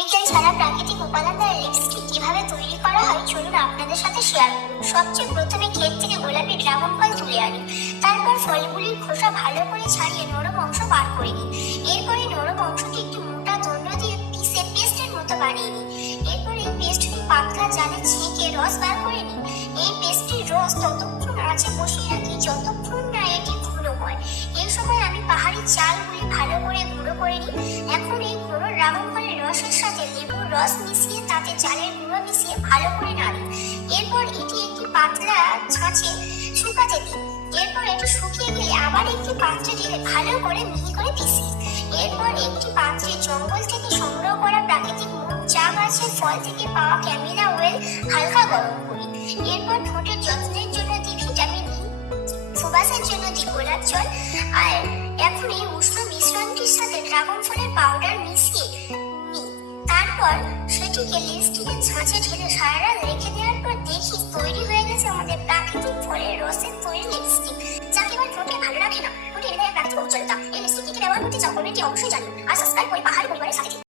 Chemical ছাড়া প্রাকৃতিক উপাদান দ্বারা লিপস্টিক কিভাবে তৈরি করা হয় চলুন আপনাদের সাথে শেয়ার করুন। সবচেয়ে প্রথমে ক্ষেত থেকে গোলাপি ড্রাগন ফল তুলে আনি, তারপর ফলগুলির খোসা ভালো করে ছাড়িয়ে নরম অংশ বার করে নিন। এরপরে নরম অংশটি একটি মোটা দণ্ড দিয়ে পিষে পেস্টের মতো বানিয়ে নিন। এরপরে এই পেস্টটি পাতলা জালে ছেঁকে রস বার করে নিন। এই পেস্টটির রস ততক্ষণ আঁচে বসিয়ে রাখি যতক্ষণ না এটি গুঁড়ো হয়। এই সময় আমি পাহাড়ি চালগুলি ভালো করে গুঁড়ো করে নিই। এখন এই গুঁড়ো ড্রাগন ফলের রসের সাথে লেবুর রস মিশিয়ে তাতে চালের গুঁড়ো মিশিয়ে ভালো করে নাড়ি। এরপর এটি একটি পাতলা ছাঁচে শুকাতে দিন। এরপর এটি শুকিয়ে গেলে আবার একটি পাত্রে ঢেলে ভালো করে মিহি করে পিষি। এরপর একটি পাত্রে জঙ্গল থেকে সংগ্রহ করা প্রাকৃতিক মধু, চা গাছের ফল থেকে পাওয়া ক্যামেলা অয়েল হালকা গরম করি। এরপর ঠোঁটের যত্নের জন্য দিই ভিটামিন ই, সুবাসের জন্য দিই গোলাপ জল। আর এখন এই উষ্ণ মিশ্রণটির সাথে ড্রাগন ফলের পাউডার মিশিয়ে নিই। তারপর সেটিকে লিপস্টিকের ছাঁচে ঢেলে সারা রাত রেখে দেওয়ার পর দেখি তৈরি হয়ে গেছে আমাদের প্রাকৃতিক ফলের রসের তৈরি লিপস্টিক, যা কেবল ঠোঁটকে ভালো রাখে না, ঠোঁটে এনে দেয় প্রাকৃতিক উজ্জ্বলতা। এই লিপস্টিক কি ব্যবহার করতে চাও কমেন্টে অবশ্যই জানিও, আর সাবস্ক্রাইব করে পাহাড়ি পরিবারের সাথে